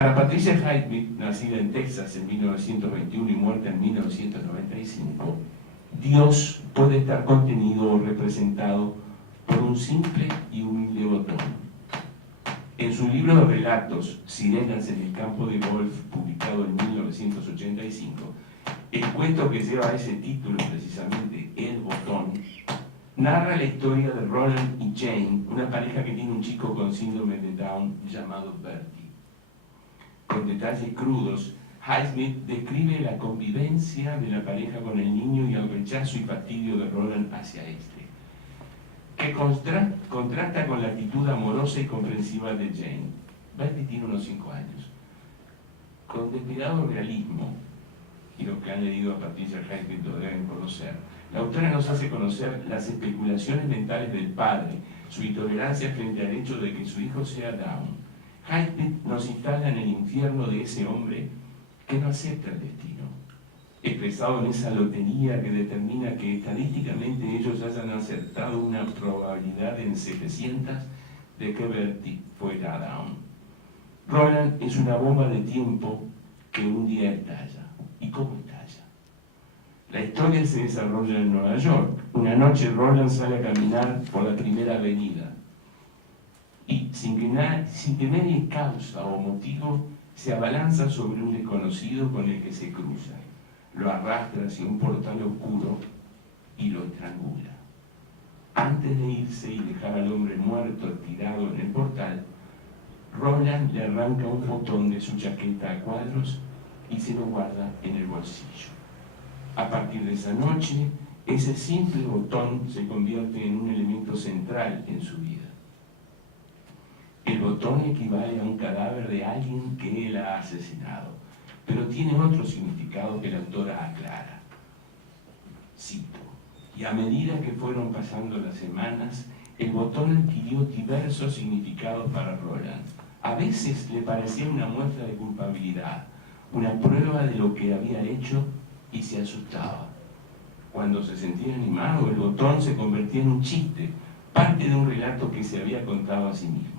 Para Patricia Highsmith, nacida en Texas en 1921 y muerta en 1995, Dios puede estar contenido o representado por un simple y humilde botón. En su libro de relatos, Sirenas en el campo de golf, publicado en 1985, el cuento que lleva ese título precisamente, El botón, narra la historia de Roland y Jane, una pareja que tiene un chico con síndrome de Down llamado Bertie. Con detalles crudos, Highsmith describe la convivencia de la pareja con el niño y el rechazo y fastidio de Roland hacia este, que contrasta con la actitud amorosa y comprensiva de Jane. Bertie tiene unos 5 años. Con despiadado realismo, y los que han leído a Patricia Highsmith lo deben conocer, la autora nos hace conocer las especulaciones mentales del padre, su intolerancia frente al hecho de que su hijo sea Down. Highsmith nos instala en el infierno de ese hombre que no acepta el destino, expresado en esa lotería que determina que estadísticamente ellos hayan acertado una probabilidad en 700 de que Bertie fuera Down. Roland es una bomba de tiempo que un día estalla. ¿Y cómo estalla? La historia se desarrolla en Nueva York. Una noche Roland sale a caminar por la primera avenida y sin que nadie causa o motivo se abalanza sobre un desconocido con el que se cruza, lo arrastra hacia un portal oscuro y lo estrangula. Antes de irse y dejar al hombre muerto tirado en el portal, Roland le arranca un botón de su chaqueta a cuadros y se lo guarda en el bolsillo. A partir de esa noche, ese simple botón se convierte en un elemento central en su vida. El botón equivale a un cadáver de alguien que él ha asesinado, pero tiene otro significado que la autora aclara. Cito: y a medida que fueron pasando las semanas, el botón adquirió diversos significados para Roland. A veces le parecía una muestra de culpabilidad, una prueba de lo que había hecho, y se asustaba. Cuando se sentía animado, el botón se convertía en un chiste, parte de un relato que se había contado a sí mismo,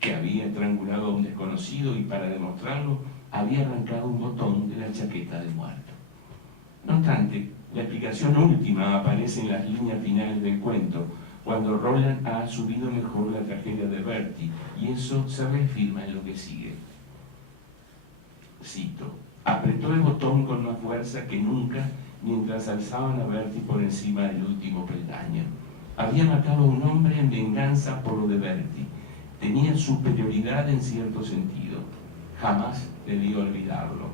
que había estrangulado a un desconocido y para demostrarlo había arrancado un botón de la chaqueta del muerto. No obstante, la explicación última aparece en las líneas finales del cuento, cuando Roland ha asumido mejor la tragedia de Bertie, y eso se reafirma en lo que sigue. Cito: apretó el botón con más fuerza que nunca mientras alzaban a Bertie por encima del último peldaño. Había matado a un hombre en venganza por lo de Bertie. Tenía superioridad en cierto sentido. Jamás debía olvidarlo.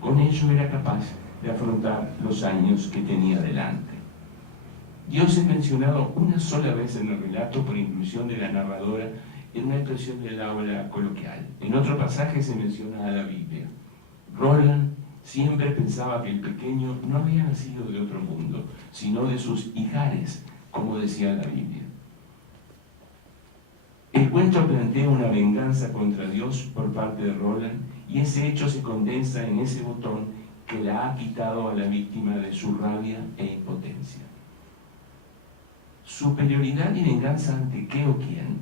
Con ello era capaz de afrontar los años que tenía delante. Dios es mencionado una sola vez en el relato por inclusión de la narradora en una expresión del habla coloquial. En otro pasaje se menciona a la Biblia. Roland siempre pensaba que el pequeño no había nacido de otro mundo, sino de sus hijares, como decía la Biblia. El cuento plantea una venganza contra Dios por parte de Roland, y ese hecho se condensa en ese botón que la ha quitado a la víctima de su rabia e impotencia. Superioridad y venganza ante qué o quién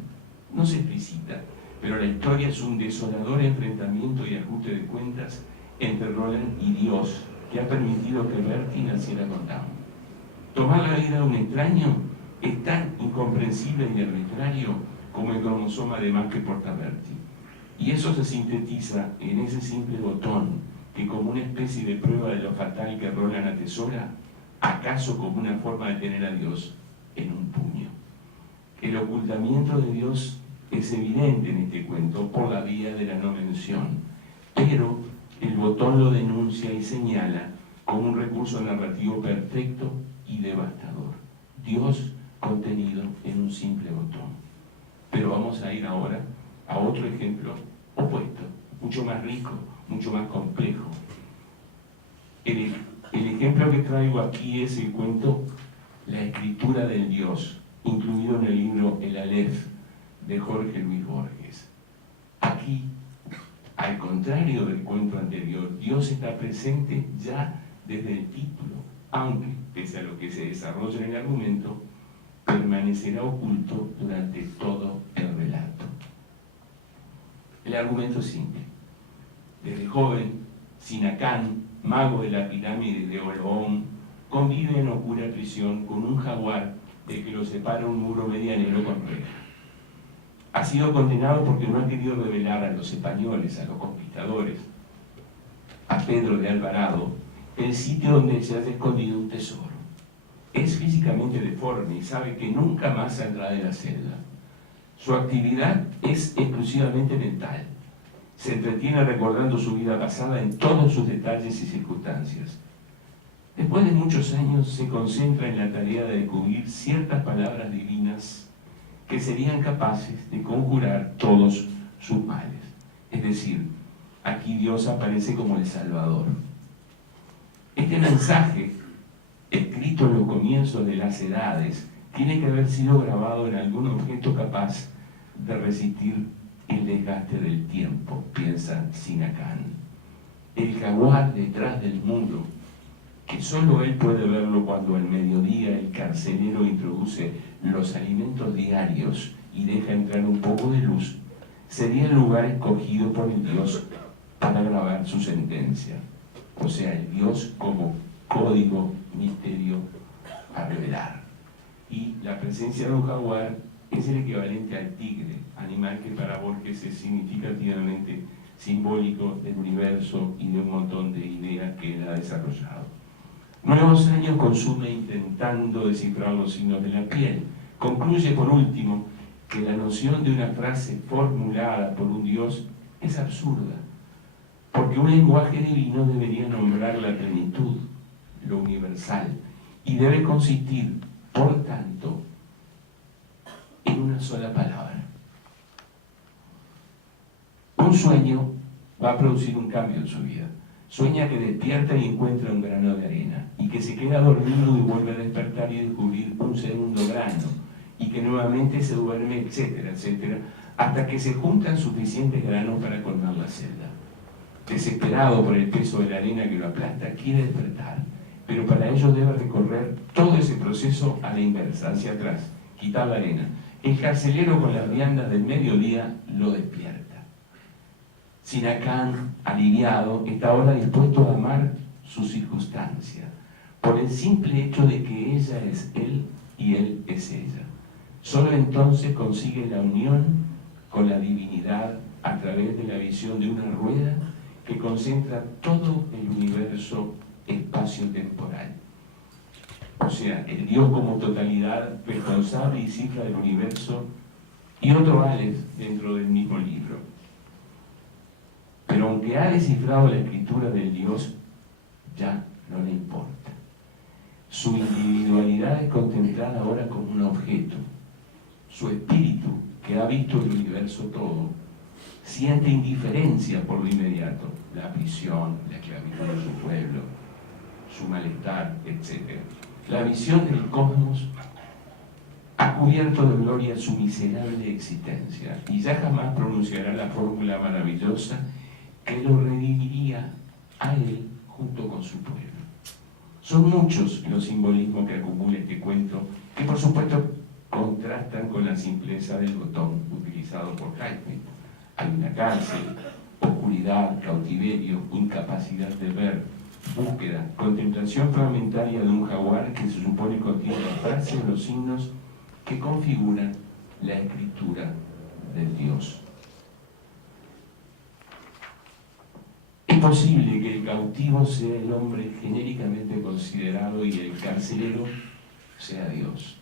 no se explicita, pero la historia es un desolador enfrentamiento y ajuste de cuentas entre Roland y Dios, que ha permitido que Bertie naciera con Down. Tomar la vida de un extraño es tan incomprensible y arbitrario como el cromosoma además que porta Bertie. Y eso se sintetiza en ese simple botón que, como una especie de prueba de lo fatal que Roland atesora, acaso como una forma de tener a Dios en un puño. El ocultamiento de Dios es evidente en este cuento por la vía de la no mención, pero el botón lo denuncia y señala como un recurso narrativo perfecto y devastador. Dios contenido en un simple botón. Pero vamos a ir ahora a otro ejemplo opuesto, mucho más rico, mucho más complejo. El ejemplo que traigo aquí es el cuento La escritura del Dios, incluido en el libro El Aleph de Jorge Luis Borges. Aquí, al contrario del cuento anterior, Dios está presente ya desde el título, aunque, pese a lo que se desarrolla en el argumento, permanecerá oculto durante todo el relato. El argumento es simple. joven Sinacán, mago de la pirámide de Oloón, convive en oscura prisión con un jaguar del que lo separa un muro medianero con reja. Ha sido condenado porque no ha querido revelar a los españoles, a los conquistadores, a Pedro de Alvarado, el sitio donde se haya escondido un tesoro. Es físicamente deforme y sabe que nunca más saldrá de la celda. Su actividad es exclusivamente mental. Se entretiene recordando su vida pasada en todos sus detalles y circunstancias. Después de muchos años se concentra en la tarea de descubrir ciertas palabras divinas que serían capaces de conjurar todos sus males. Es decir, aquí Dios aparece como el Salvador. Este mensaje, escrito en los comienzos de las edades, tiene que haber sido grabado en algún objeto capaz de resistir el desgaste del tiempo, piensa Sinacán. El jaguar detrás del muro, que solo él puede verlo cuando al mediodía el carcelero introduce los alimentos diarios y deja entrar un poco de luz, sería el lugar escogido por el Dios para grabar su sentencia. O sea, el Dios como código, misterio a revelar. Y la presencia de un jaguar es el equivalente al tigre, animal que para Borges es significativamente simbólico del universo y de un montón de ideas que él ha desarrollado. Nuevos años consume intentando descifrar los signos de la piel. Concluye por último que la noción de una frase formulada por un Dios es absurda, porque un lenguaje divino debería nombrar la plenitud, lo universal, y debe consistir, por tanto, en una sola palabra. Un sueño va a producir un cambio en su vida. Sueña que despierta y encuentra un grano de arena, y que se queda dormido y vuelve a despertar y descubrir un segundo grano, y que nuevamente se duerme, etcétera, etcétera, hasta que se juntan suficientes granos para colmar la celda. Desesperado por el peso de la arena que lo aplasta, quiere despertar, pero para ello debe recorrer todo ese proceso a la inversa, hacia atrás, quitar la arena. El carcelero, con las viandas del mediodía, lo despierta. Sinacán, aliviado, está ahora dispuesto a amar su circunstancia, por el simple hecho de que ella es él y él es ella. Solo entonces consigue la unión con la divinidad a través de la visión de una rueda que concentra todo el universo espacio-temporal. O sea, el Dios como totalidad responsable y cifra del universo, y otro Aleph dentro del mismo libro. Pero aunque ha descifrado la escritura del Dios, ya no le importa. Su individualidad es contemplada ahora como un objeto. Su espíritu, que ha visto el universo todo, siente indiferencia por lo inmediato, la prisión, la esclavitud de su pueblo, su malestar, etc. La visión del cosmos ha cubierto de gloria su miserable existencia y ya jamás pronunciará la fórmula maravillosa que lo redimiría a él junto con su pueblo. Son muchos los simbolismos que acumula este cuento, que por supuesto contrastan con la simpleza del botón utilizado por Jaime. Hay una cárcel, oscuridad, cautiverio, incapacidad de ver, búsqueda, contemplación fragmentaria de un jaguar que se supone contiene las frases, los signos que configuran la escritura del Dios. Es posible que el cautivo sea el hombre genéricamente considerado y el carcelero sea Dios.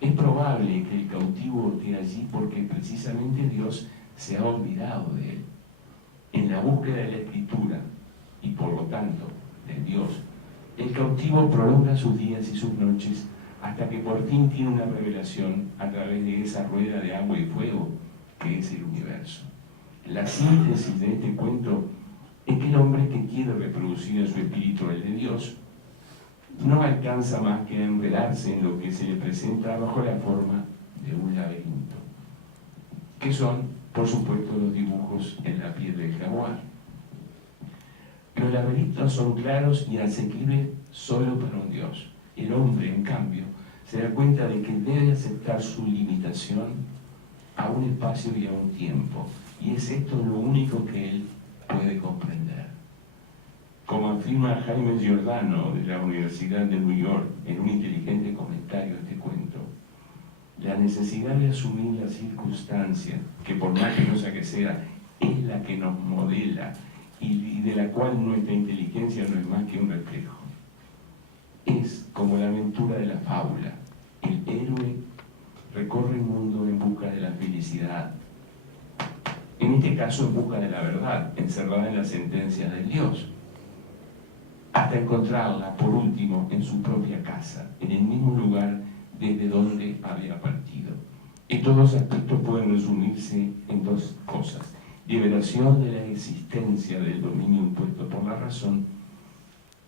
Es probable que el cautivo esté allí porque precisamente Dios se ha olvidado de él. En la búsqueda de la escritura y por lo tanto de Dios, el cautivo prolonga sus días y sus noches hasta que por fin tiene una revelación a través de esa rueda de agua y fuego que es el universo. La síntesis de este cuento es que el hombre que quiere reproducir en su espíritu el de Dios no alcanza más que a enredarse en lo que se le presenta bajo la forma de un laberinto, que son, por supuesto, los dibujos en la piel del jaguar. Los laberintos son claros y asequibles solo para un Dios. El hombre, en cambio, se da cuenta de que debe aceptar su limitación a un espacio y a un tiempo, y es esto lo único que él puede comprender. afirma Jaime Giordano de la Universidad de New York en un inteligente comentario a este cuento, la necesidad de asumir la circunstancia, que por más penosa que sea, es la que nos modela y de la cual nuestra inteligencia no es más que un reflejo. Es como la aventura de la fábula. El héroe recorre el mundo en busca de la felicidad, en este caso en busca de la verdad, encerrada en la sentencia del Dios, hasta encontrarla, por último, en su propia casa, en el mismo lugar desde donde había partido. Estos dos aspectos pueden resumirse en dos cosas: liberación de la existencia del dominio impuesto por la razón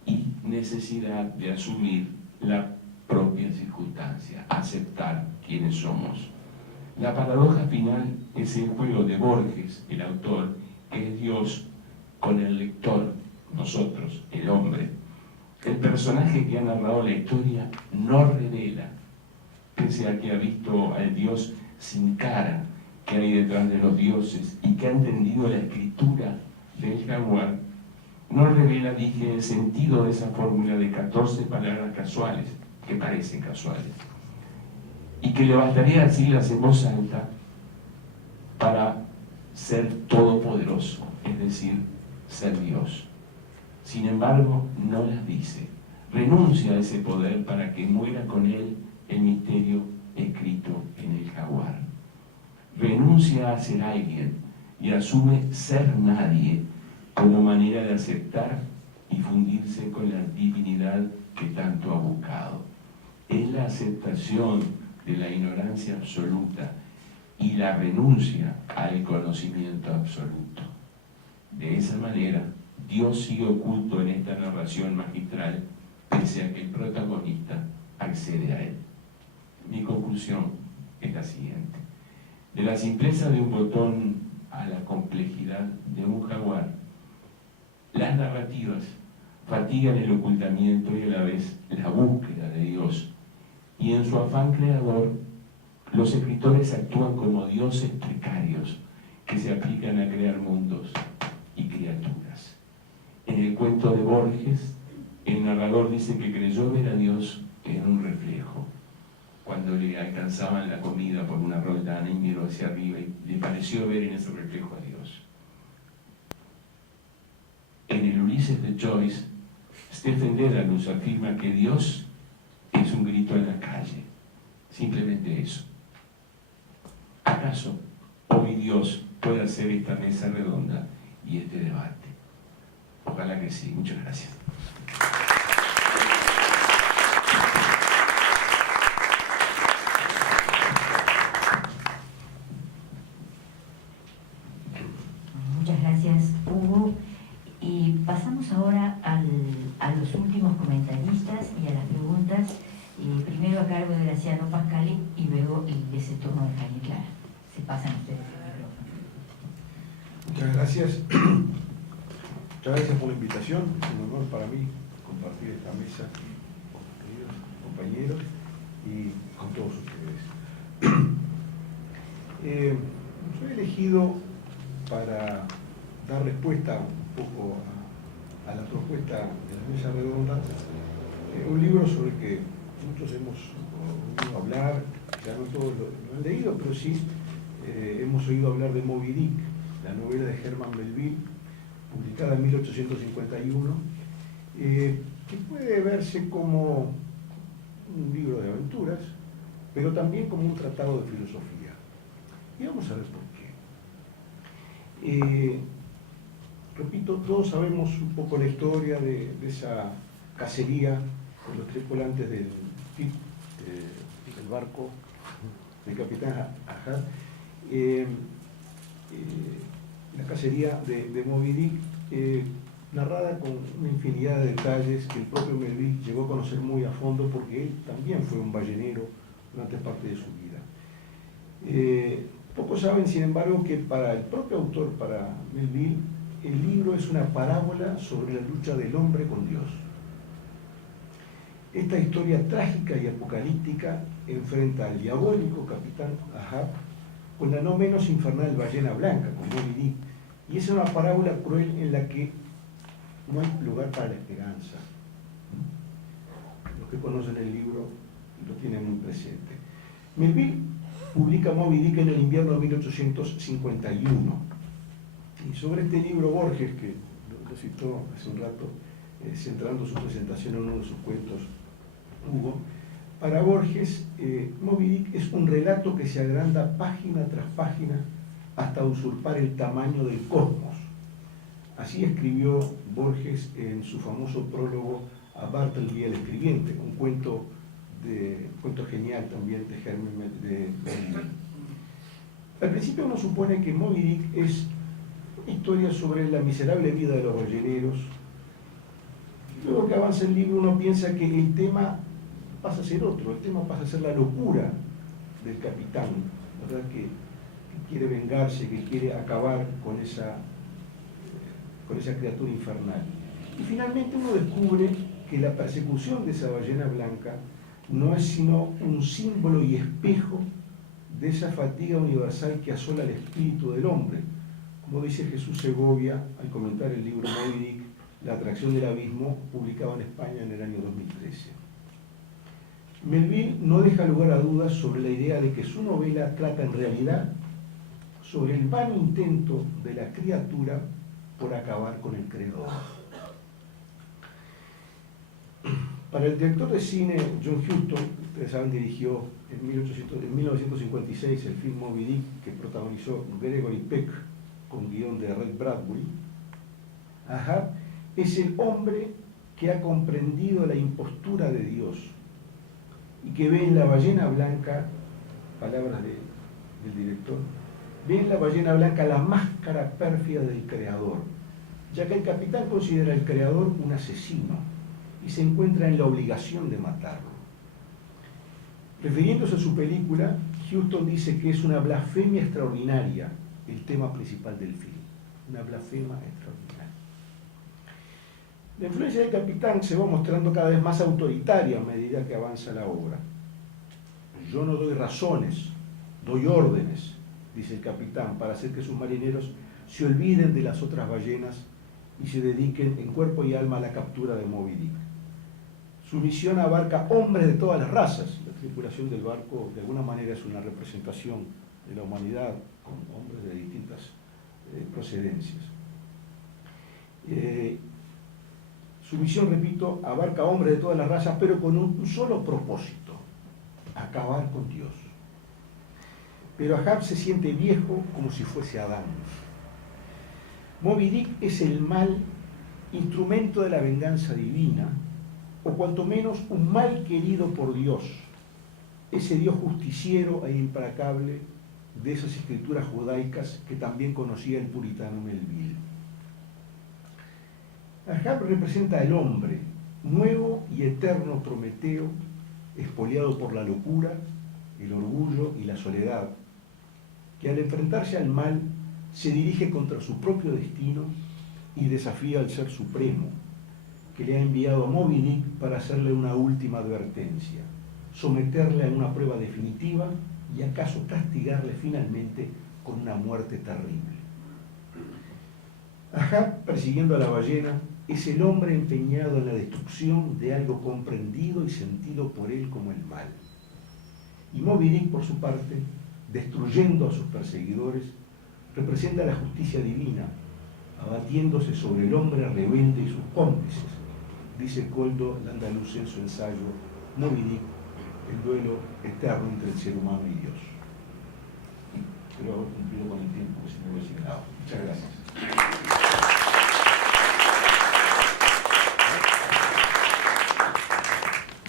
y necesidad de asumir la propia circunstancia, aceptar quiénes somos. La paradoja final es el juego de Borges, el autor, que es Dios, con el lector, nosotros, el hombre. El personaje que ha narrado la historia no revela, pese a que ha visto al Dios sin cara que hay detrás de los dioses y que ha entendido la escritura del jaguar, no revela, dije, el sentido de esa fórmula de 14 palabras casuales, que parecen casuales, y que le bastaría decirlas en voz alta para ser todopoderoso, es decir, ser Dios. Sin embargo, no las dice. Renuncia a ese poder para que muera con él el misterio escrito en el jaguar. Renuncia a ser alguien y asume ser nadie como manera de aceptar y fundirse con la divinidad que tanto ha buscado. Es la aceptación de la ignorancia absoluta y la renuncia al conocimiento absoluto. De esa manera, Dios sigue oculto en esta narración magistral, pese a que el protagonista accede a él. Mi conclusión es la siguiente: de la simpleza de un botón a la complejidad de un jaguar, las narrativas fatigan el ocultamiento y a la vez la búsqueda de Dios, y en su afán creador, los escritores actúan como dioses precarios que se aplican a crear mundos y criaturas. En el cuento de Borges, el narrador dice que creyó ver a Dios en un reflejo, cuando le alcanzaban la comida por una roldana y miró hacia arriba y le pareció ver en ese reflejo a Dios. En el Ulises de Joyce, Stephen Dedalus afirma que Dios es un grito en la calle, simplemente eso. ¿Acaso hoy Dios puede hacer esta mesa redonda y este debate? Ojalá que sí. Muchas gracias. Muchas gracias, Hugo. Y pasamos ahora a los últimos comentaristas y a las preguntas, primero a cargo de Graciano Pascali y luego es el turno de Jaime Clara. Se pasan ustedes el micrófono. Muchas gracias. Muchas gracias por la invitación. Es un honor para mí compartir esta mesa con queridos compañeros y con todos ustedes. Soy elegido para dar respuesta un poco a la propuesta de la mesa redonda, un libro sobre el que muchos hemos oído hablar, ya no todos lo han leído, pero sí hemos oído hablar de Moby Dick, la novela de Herman Melville, publicada en 1851, que puede verse como un libro de aventuras, pero también como un tratado de filosofía. Y vamos a ver por qué. Repito, todos sabemos un poco la historia de esa cacería con los tripulantes del barco del capitán Ahab. La cacería de Moby Dick, narrada con una infinidad de detalles que el propio Melville llegó a conocer muy a fondo, porque él también fue un ballenero durante parte de su vida. Pocos saben, sin embargo, que para el propio autor, para Melville, el libro es una parábola sobre la lucha del hombre con Dios. Esta historia trágica y apocalíptica enfrenta al diabólico capitán Ahab con la no menos infernal ballena blanca, con Moby Dick, y es una parábola cruel en la que no hay lugar para la esperanza. Los que conocen el libro lo tienen muy presente. Melville publica Moby Dick en el invierno de 1851. Y sobre este libro Borges, que lo citó hace un rato, centrando su presentación en uno de sus cuentos, Hugo, para Borges, Moby Dick es un relato que se agranda página tras página hasta usurpar el tamaño del cosmos. Así escribió Borges en su famoso prólogo a Bartleby el escribiente, un cuento genial también de Melville. Al principio uno supone que Moby Dick es una historia sobre la miserable vida de los balleneros. Luego que avanza el libro uno piensa que el tema pasa a ser otro, el tema pasa a ser la locura del capitán, ¿verdad? Que quiere vengarse, que quiere acabar con esa criatura infernal. Y finalmente uno descubre que la persecución de esa ballena blanca no es sino un símbolo y espejo de esa fatiga universal que asola el espíritu del hombre. Como dice Jesús Segovia al comentar el libro Moby Dick, La atracción del abismo, publicado en España en el año 2013. Melville no deja lugar a dudas sobre la idea de que su novela trata en realidad sobre el vano intento de la criatura por acabar con el creador. Para el director de cine John Huston, ustedes saben, dirigió en 1956 el film Moby Dick, que protagonizó Gregory Peck con guión de Ray Bradbury. Ahab es el hombre que ha comprendido la impostura de Dios y que ve en la ballena blanca, palabras del director, ve en la ballena blanca la máscara pérfida del creador, ya que el capitán considera al creador un asesino y se encuentra en la obligación de matarlo. Refiriéndose a su película, Huston dice que es una blasfemia extraordinaria el tema principal del film, una blasfema extraordinaria. La influencia del capitán se va mostrando cada vez más autoritaria a medida que avanza la obra. Yo no doy razones, doy órdenes, dice el capitán, para hacer que sus marineros se olviden de las otras ballenas y se dediquen en cuerpo y alma a la captura de Moby Dick. Su misión abarca hombres de todas las razas. La tripulación del barco de alguna manera es una representación de la humanidad con hombres de distintas procedencias. Su misión, repito, abarca hombres de todas las razas, pero con un solo propósito: acabar con Dios. Pero Ahab se siente viejo como si fuese Adán. Moby Dick es el mal instrumento de la venganza divina, o cuanto menos un mal querido por Dios, ese Dios justiciero e implacable de esas escrituras judaicas que también conocía el puritano Melville. Ahab representa al hombre, nuevo y eterno Prometeo, expoliado por la locura, el orgullo y la soledad, que al enfrentarse al mal se dirige contra su propio destino y desafía al Ser Supremo, que le ha enviado a Moby Dick para hacerle una última advertencia, someterle a una prueba definitiva y acaso castigarle finalmente con una muerte terrible. Ahab, persiguiendo a la ballena, es el hombre empeñado en la destrucción de algo comprendido y sentido por él como el mal. Y Moby Dick, por su parte, destruyendo a sus perseguidores, representa la justicia divina, abatiéndose sobre el hombre rebelde y sus cómplices, dice Koldo Landaluz en su ensayo Moby Dick, el duelo eterno entre el ser humano y Dios. Espero haber cumplido con el tiempo que se me había asignado. Muchas gracias.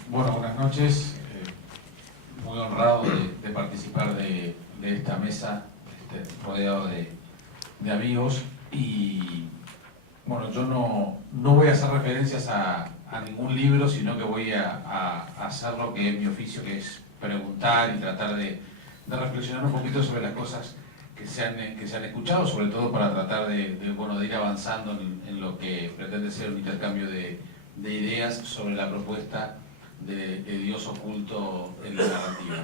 Bueno, buenas noches. Muy honrado de participar de esta mesa, rodeado de amigos. Y bueno, yo no voy a hacer referencias a ningún libro, sino que voy a hacer lo que es mi oficio, que es preguntar y tratar de reflexionar un poquito sobre las cosas que se han escuchado, sobre todo para tratar de ir avanzando en lo que pretende ser un intercambio de ideas sobre la propuesta de Dios oculto en la narrativa.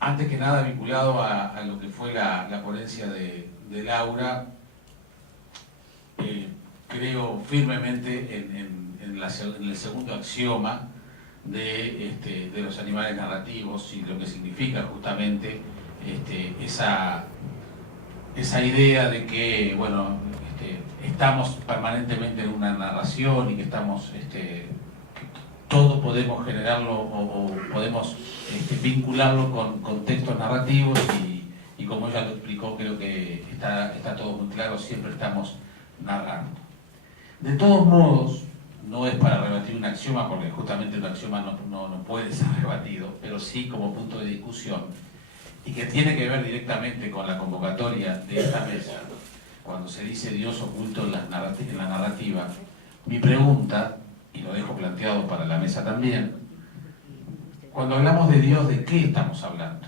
Antes que nada, vinculado a lo que fue la ponencia de Laura, creo firmemente en el segundo axioma de los animales narrativos y lo que significa justamente esa idea de que, bueno, estamos permanentemente en una narración y que estamos, que todo podemos generarlo o podemos vincularlo con contextos narrativos y como ella lo explicó, creo que está todo muy claro, siempre estamos narrando. De todos modos, no es para rebatir un axioma, porque justamente un axioma no puede ser rebatido, pero sí como punto de discusión, y que tiene que ver directamente con la convocatoria de esta mesa, cuando se dice Dios oculto en la narrativa. Mi pregunta, y lo dejo planteado para la mesa también, cuando hablamos de Dios, ¿de qué estamos hablando?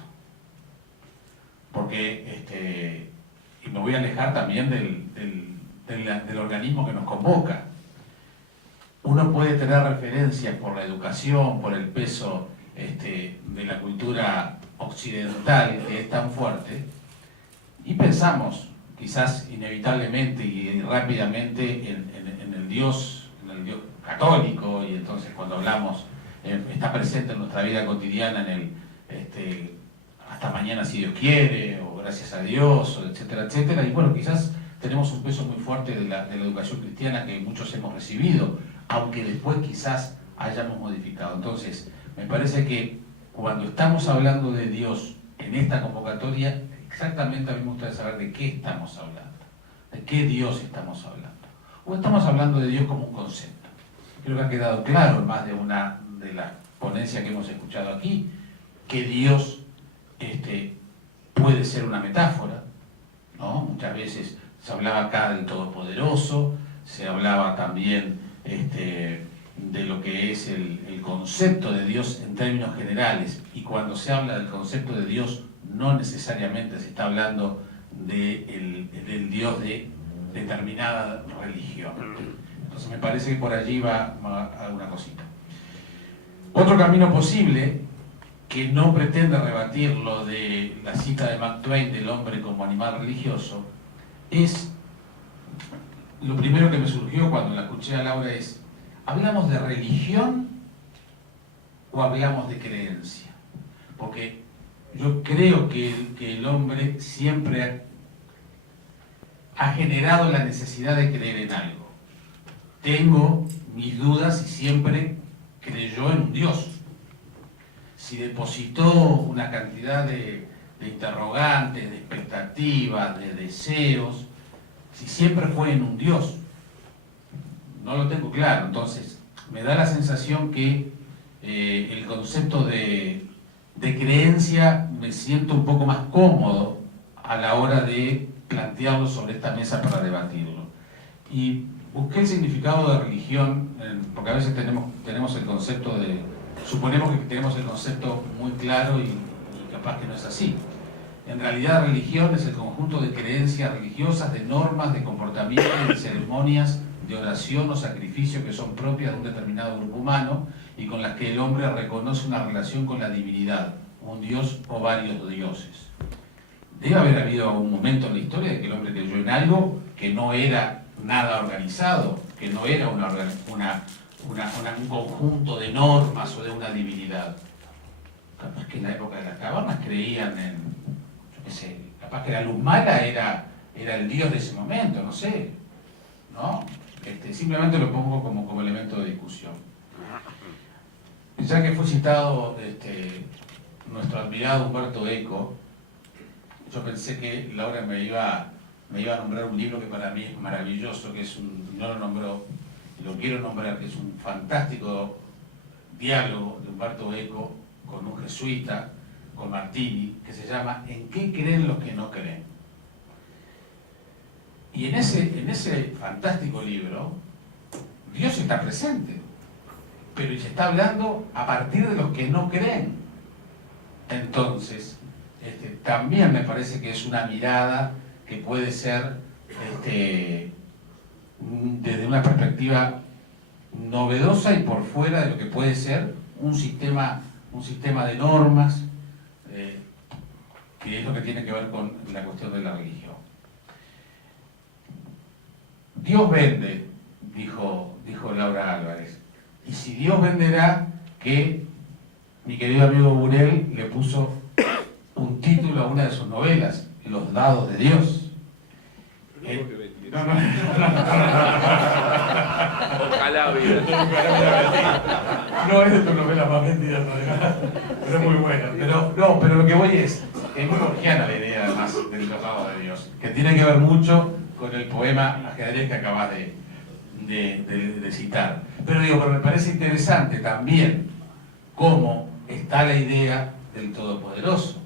Porque, y me voy a alejar también del organismo que nos convoca. Uno puede tener referencias por la educación, por el peso de la cultura occidental que es tan fuerte, y pensamos, quizás inevitablemente y rápidamente, en el Dios católico, y entonces cuando hablamos, está presente en nuestra vida cotidiana en el hasta mañana si Dios quiere, o gracias a Dios, o etcétera, etcétera, y bueno, quizás tenemos un peso muy fuerte de la educación cristiana que muchos hemos recibido, aunque después quizás hayamos modificado. Entonces, me parece que cuando estamos hablando de Dios en esta convocatoria, exactamente a mí me gustaría saber de qué estamos hablando, de qué Dios estamos hablando. O estamos hablando de Dios como un concepto. Creo que ha quedado claro en más de una de las ponencias que hemos escuchado aquí, que Dios puede ser una metáfora, ¿no? Muchas veces se hablaba acá del Todopoderoso, se hablaba también de lo que es el concepto de Dios en términos generales, y cuando se habla del concepto de Dios no necesariamente se está hablando del Dios de determinada religión. Entonces me parece que por allí va alguna cosita. Otro camino posible, que no pretende rebatir lo de la cita de Mark Twain del hombre como animal religioso, es, lo primero que me surgió cuando la escuché a Laura es, ¿hablamos de religión o hablamos de creencia? Porque yo creo que el hombre siempre ha generado la necesidad de creer en algo. Tengo mis dudas y siempre creyó en un Dios. Si depositó una cantidad de interrogantes, de expectativas, de deseos, si siempre fue en un Dios, no lo tengo claro. Entonces, me da la sensación que el concepto de creencia me siento un poco más cómodo a la hora de plantearlo sobre esta mesa para debatirlo. Y busqué el significado de religión, porque a veces tenemos el concepto suponemos que tenemos el concepto muy claro y capaz que no es así. En realidad, religión es el conjunto de creencias religiosas, de normas, de comportamientos, de ceremonias, de oración o sacrificio que son propias de un determinado grupo humano y con las que el hombre reconoce una relación con la divinidad, un dios o varios dioses. Debe haber habido un momento en la historia de que el hombre creyó en algo que no era nada organizado, que no era un conjunto de normas o de una divinidad. Capaz que en la época de las cavernas creían en, yo qué sé, capaz que la luz mala era el dios de ese momento, no sé, ¿no? Simplemente lo pongo como elemento de discusión. Ya que fue citado nuestro admirado Umberto Eco, yo pensé que Laura me iba a nombrar un libro que para mí es maravilloso, que no lo nombró, lo quiero nombrar, que es un fantástico diálogo de Umberto Eco con un jesuita, con Martini, que se llama ¿En qué creen los que no creen? Y en ese fantástico libro, Dios está presente, pero se está hablando a partir de los que no creen. Entonces, también me parece que es una mirada que puede ser desde una perspectiva novedosa y por fuera de lo que puede ser un sistema de normas, que es lo que tiene que ver con la cuestión de la religión. Dios vende dijo Laura Álvarez. Y si Dios venderá, que mi querido amigo Burel le puso un título a una de sus novelas, Los dados de Dios. Ojalá hubiera. No es de tu novela más vendida, pero es muy buena. Pero lo que voy es muy borgiana la idea además del Los dados de Dios, que tiene que ver mucho con el poema Ajedrez que acabas de citar. Pero me parece interesante también cómo está la idea del Todopoderoso,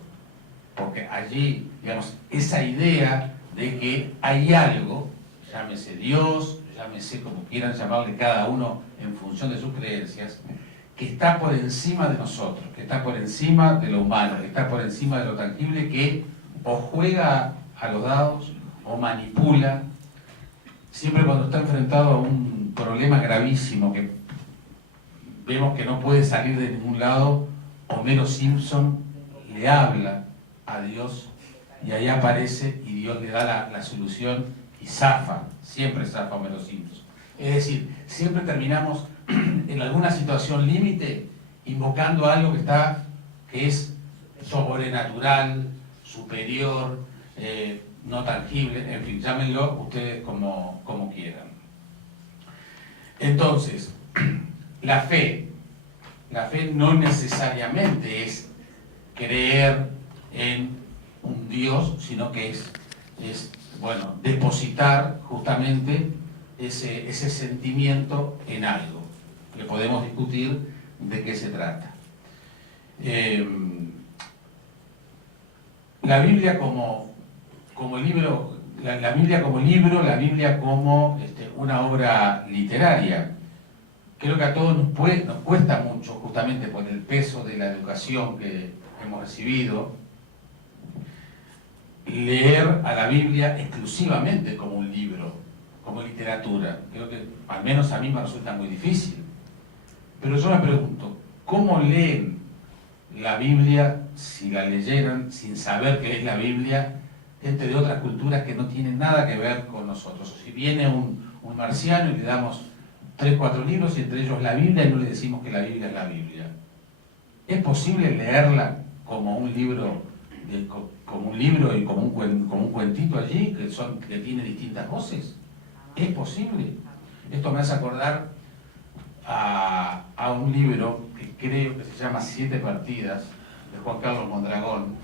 porque allí, digamos, esa idea de que hay algo, llámese Dios, llámese como quieran llamarle cada uno en función de sus creencias, que está por encima de nosotros, que está por encima de lo humano, que está por encima de lo tangible, que o juega a los dados o manipula, siempre cuando está enfrentado a un problema gravísimo que vemos que no puede salir de ningún lado. Homero Simpson le habla a Dios y ahí aparece y Dios le da la solución y zafa, siempre zafa Homero Simpson. Es decir, siempre terminamos en alguna situación límite invocando algo que es sobrenatural, superior, no tangible, en fin, llámenlo ustedes como quieran. Entonces, la fe no necesariamente es creer en un Dios, sino que es depositar justamente ese sentimiento en algo. Le podemos discutir de qué se trata. La Biblia como libro, la Biblia como libro, la Biblia como una obra literaria. Creo que a todos nos cuesta mucho, justamente por el peso de la educación que hemos recibido, leer a la Biblia exclusivamente como un libro, como literatura. Creo que al menos a mí me resulta muy difícil. Pero yo me pregunto, ¿cómo leen la Biblia si la leyeran sin saber qué es la Biblia gente de otras culturas que no tienen nada que ver con nosotros? O si viene un marciano y le damos 3, 4 libros y entre ellos la Biblia y no le decimos que la Biblia es la Biblia. ¿Es posible leerla como un libro y como un cuentito allí que tiene distintas voces? ¿Es posible? Esto me hace acordar a un libro que creo que se llama 7 partidas de Juan Carlos Mondragón,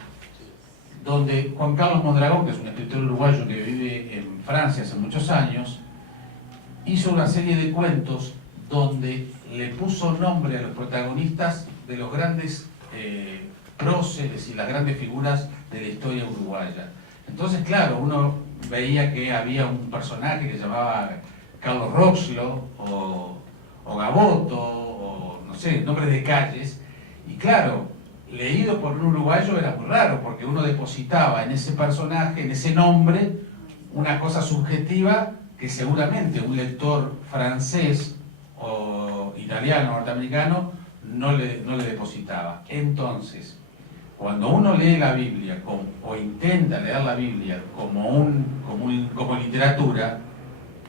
donde Juan Carlos Mondragón, que es un escritor uruguayo que vive en Francia hace muchos años, hizo una serie de cuentos donde le puso nombre a los protagonistas de los grandes próceres y las grandes figuras de la historia uruguaya. Entonces, claro, uno veía que había un personaje que se llamaba Carlos Roxlo o Gaboto, o no sé, nombres de calles, y claro, leído por un uruguayo era muy raro, porque uno depositaba en ese personaje, en ese nombre, una cosa subjetiva que seguramente un lector francés o italiano, norteamericano, no le depositaba. Entonces, cuando uno lee la Biblia o intenta leer la Biblia como literatura,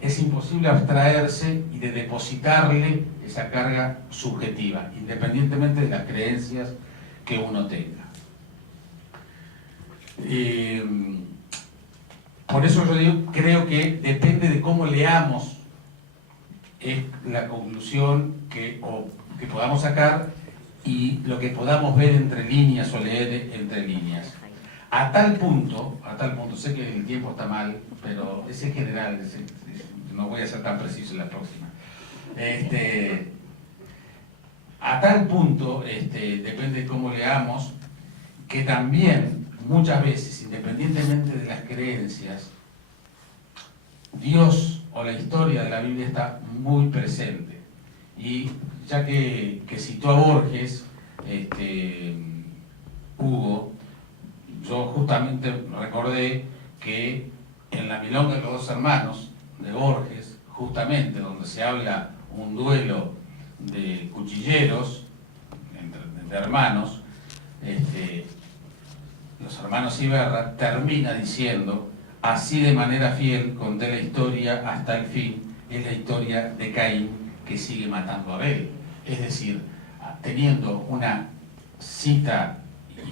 es imposible abstraerse y de depositarle esa carga subjetiva, independientemente de las creencias que uno tenga. Por eso yo creo que depende de cómo leamos la conclusión que podamos sacar y lo que podamos ver entre líneas o leer entre líneas. A tal punto, sé que el tiempo está mal, pero es en general, no voy a ser tan preciso en la próxima. A tal punto, depende de cómo leamos, que también muchas veces, independientemente de las creencias, Dios o la historia de la Biblia está muy presente. Y ya que citó a Borges, Hugo, yo justamente recordé que en La Milonga de los dos hermanos de Borges, justamente donde se habla un duelo de cuchilleros entre hermanos, los hermanos Iberra termina diciendo: así de manera fiel conté la historia hasta el fin es la historia de Caín que sigue matando a Abel. Es decir, teniendo una cita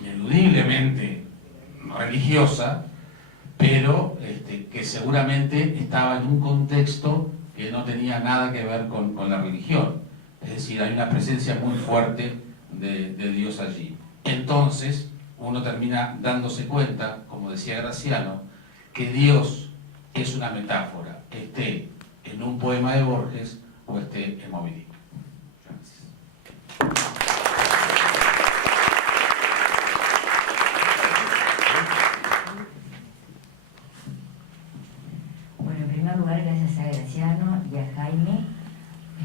ineludiblemente religiosa, pero que seguramente estaba en un contexto que no tenía nada que ver con la religión. Es decir, hay una presencia muy fuerte de Dios allí. Entonces, uno termina dándose cuenta, como decía Graciano, que Dios es una metáfora, esté en un poema de Borges o esté en Moby Dick. Gracias. Bueno, en primer lugar, gracias a Graciano y a Jaime.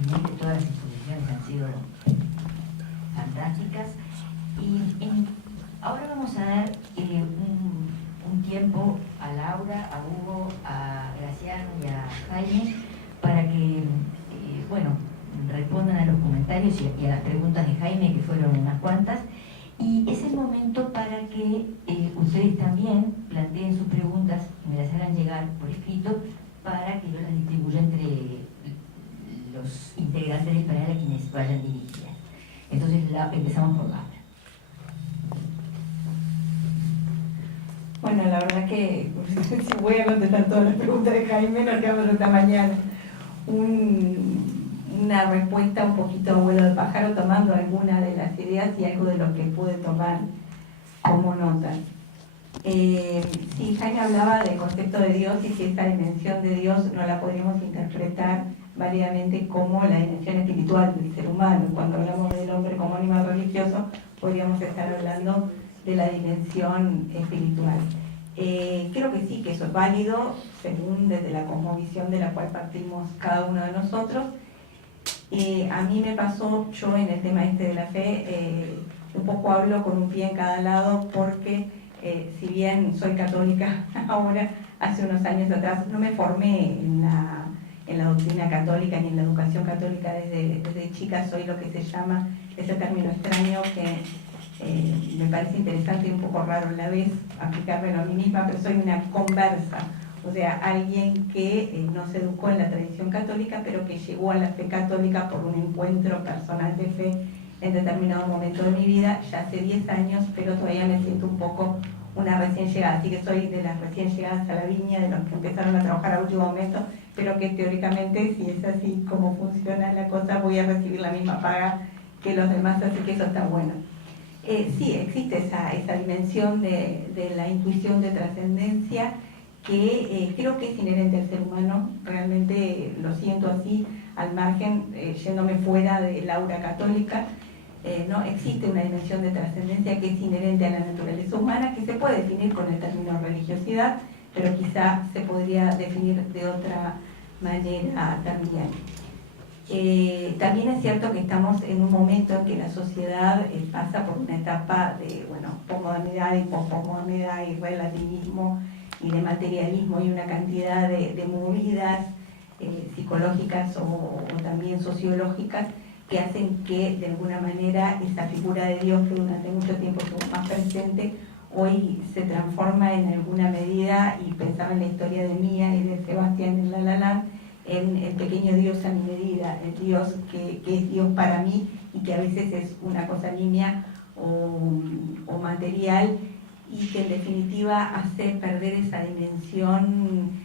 Realmente todas las exposiciones han sido fantásticas. Ahora vamos a dar un tiempo a Laura, a Hugo, a Graciano y a Jaime para que, bueno, respondan a los comentarios y a las preguntas de Jaime, que fueron unas cuantas. Y es el momento para que ustedes también planteen sus preguntas y me las hagan llegar por escrito para que yo las distribuya entre los integrantes del panel a quienes vayan dirigidas. Entonces empezamos por Laura. Bueno, la verdad que si voy a contestar todas las preguntas de Jaime, nos quedamos hasta mañana. Una respuesta un poquito a vuelo de pájaro, tomando algunas de las ideas y algo de lo que pude tomar como nota. Sí, Jaime hablaba del concepto de Dios y si esa dimensión de Dios no la podríamos interpretar válidamente como la dimensión espiritual del ser humano. Cuando hablamos del hombre como animal religioso, podríamos estar hablando de la dimensión espiritual. Creo que sí, que eso es válido, según desde la cosmovisión de la cual partimos cada uno de nosotros. A mí me pasó, yo en el tema de la fe, un poco hablo con un pie en cada lado porque si bien soy católica ahora, hace unos años atrás no me formé en la doctrina católica ni en la educación católica desde chica. Soy lo que se llama, ese término extraño que me parece interesante y un poco raro a la vez aplicármelo a mí misma, pero soy una conversa, o sea, alguien que no se educó en la tradición católica, pero que llegó a la fe católica por un encuentro personal de fe en determinado momento de mi vida, ya hace 10 años, pero todavía me siento un poco una recién llegada, así que soy de las recién llegadas a la viña, de los que empezaron a trabajar a último momento, pero que teóricamente, si es así como funciona la cosa, voy a recibir la misma paga que los demás, así que eso está bueno. Sí, existe esa dimensión de la intuición de trascendencia que creo que es inherente al ser humano, realmente lo siento así, al margen, yéndome fuera del aura católica, ¿no? Existe una dimensión de trascendencia que es inherente a la naturaleza humana, que se puede definir con el término religiosidad, pero quizá se podría definir de otra manera también. También es cierto que estamos en un momento en que la sociedad pasa por una etapa de posmodernidad y posmodernidad y relativismo y de materialismo y una cantidad de movidas psicológicas o también sociológicas que hacen que de alguna manera esa figura de Dios que durante mucho tiempo estuvo más presente hoy se transforma en alguna medida, y pensaba en la historia de Mía y de Sebastián en La La Land, en el pequeño Dios a mi medida, el Dios que es Dios para mí y que a veces es una cosa nimia o material, y que en definitiva hace perder esa dimensión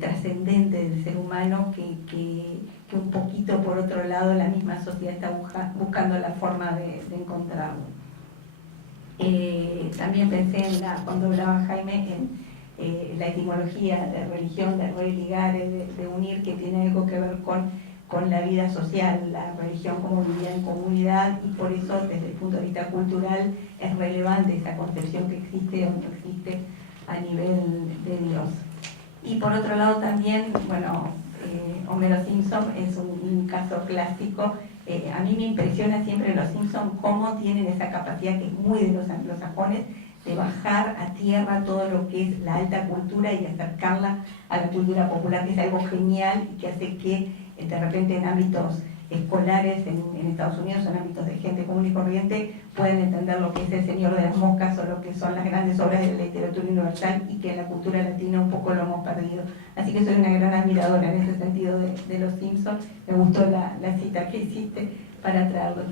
trascendente del ser humano que un poquito por otro lado la misma sociedad está buscando la forma de encontrarlo. También pensé cuando hablaba Jaime en la etimología de religión, de religar, de unir, que tiene algo que ver con la vida social, la religión como vida en comunidad, y por eso desde el punto de vista cultural es relevante esa concepción que existe o no existe a nivel de Dios. Y por otro lado también, Homero Simpson es un caso clásico. A mí me impresiona siempre los Simpson cómo tienen esa capacidad que es muy de los anglosajones de bajar a tierra todo lo que es la alta cultura y acercarla a la cultura popular, que es algo genial y que hace que de repente en ámbitos escolares en Estados Unidos, en ámbitos de gente común y corriente, pueden entender lo que es El Señor de las Moscas o lo que son las grandes obras de la literatura universal, y que en la cultura latina un poco lo hemos perdido. Así que soy una gran admiradora en ese sentido de Los Simpsons. Me gustó la cita que hiciste para traerlo.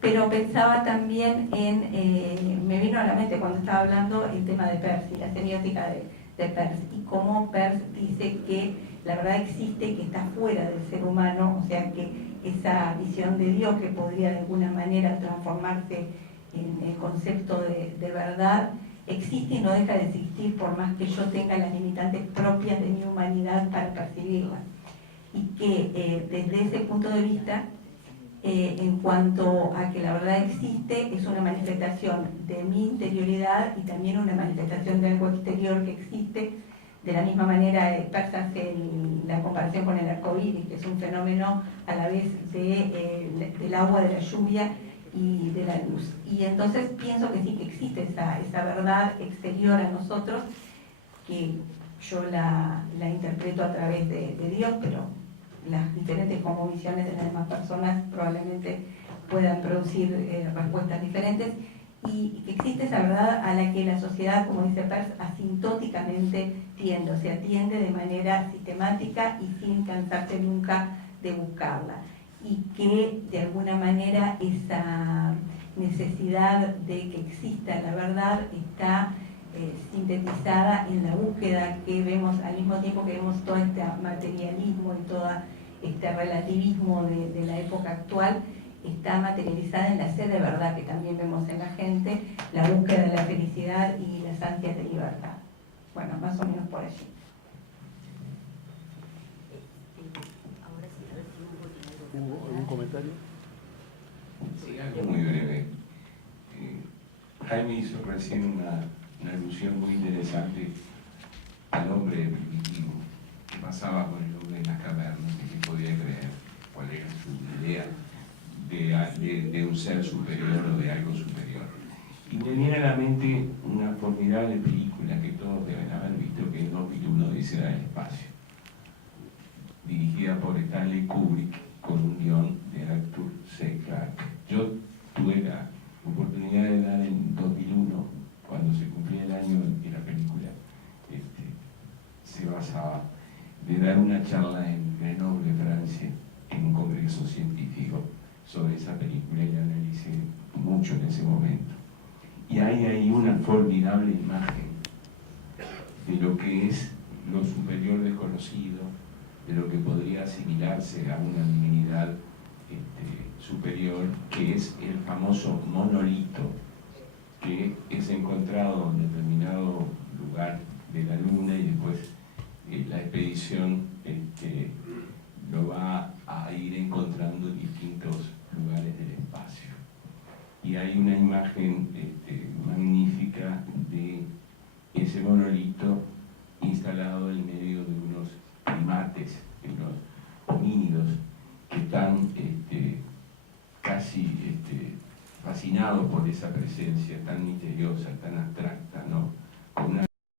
Pero pensaba también me vino a la mente cuando estaba hablando el tema de Peirce y la semiótica de Peirce, y cómo Peirce dice que la verdad existe, que está fuera del ser humano, o sea que esa visión de Dios que podría de alguna manera transformarse en el concepto de verdad, existe y no deja de existir por más que yo tenga las limitantes propias de mi humanidad para percibirla. Y que desde ese punto de vista, en cuanto a que la verdad existe, es una manifestación de mi interioridad y también una manifestación de algo exterior que existe. De la misma manera, Peirce hace la comparación con el arco iris, que es un fenómeno a la vez del agua, de la lluvia y de la luz. Y entonces pienso que sí, que existe esa verdad exterior a nosotros, que yo la interpreto a través de Dios, pero las diferentes cosmovisiones de las demás personas probablemente puedan producir respuestas diferentes, y que existe esa verdad a la que la sociedad, como dice Peirce, asintóticamente tiende, o sea, tiende de manera sistemática y sin cansarse nunca de buscarla, y que de alguna manera esa necesidad de que exista la verdad está sintetizada en la búsqueda que vemos, al mismo tiempo que vemos todo este materialismo y todo este relativismo de la época actual, está materializada en la sed de verdad que también vemos en la gente, la búsqueda de la felicidad y las ansias de libertad. Bueno, más o menos por allí. ¿Hubo algún comentario? Sí, algo muy breve. Jaime hizo recién una alusión muy interesante al hombre primitivo, que pasaba con el hombre en las cavernas y que podía creer cuál era su idea de un ser superior o de algo superior. Y me viene a la mente una formidable película que todos deben haber visto, que es 2001 Odisea del Espacio, dirigida por Stanley Kubrick, con un guión de Arthur C. Clarke. Yo tuve la oportunidad de dar en 2001, cuando se cumplía el año en que la película se basaba, de dar una charla en Grenoble, Francia, en un congreso científico sobre esa película, y la analicé mucho en ese momento. Y hay ahí una formidable imagen de lo que es lo superior desconocido, de lo que podría asimilarse a una divinidad superior, que es el famoso monolito que es encontrado en determinado lugar de la Luna, y después la expedición lo va a ir encontrando en distintos lugares del espacio. Y hay una imagen magnífica de ese monolito instalado en medio de unos primates, de unos homínidos, que están casi fascinados por esa presencia tan misteriosa, tan abstracta, ¿no? Con una